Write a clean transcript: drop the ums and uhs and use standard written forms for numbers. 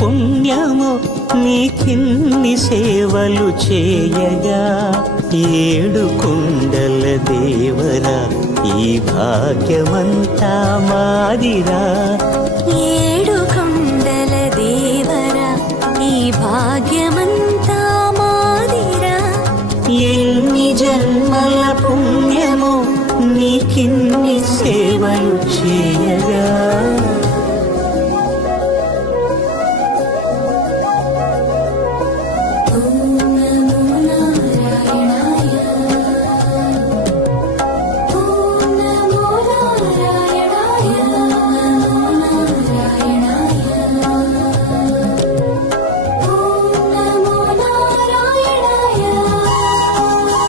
పుణ్యము నీకిన్ని సేవలు చేయగా ఏడు కొండల దేవరా ఈ భాగ్యమంతా మాదిరా ఏడు కొండల దేవరా ఈ భాగ్యమంతా మాదిరా ఎన్ని జన్మల పుణ్యము నీకిన్ని సేవలు చేయగా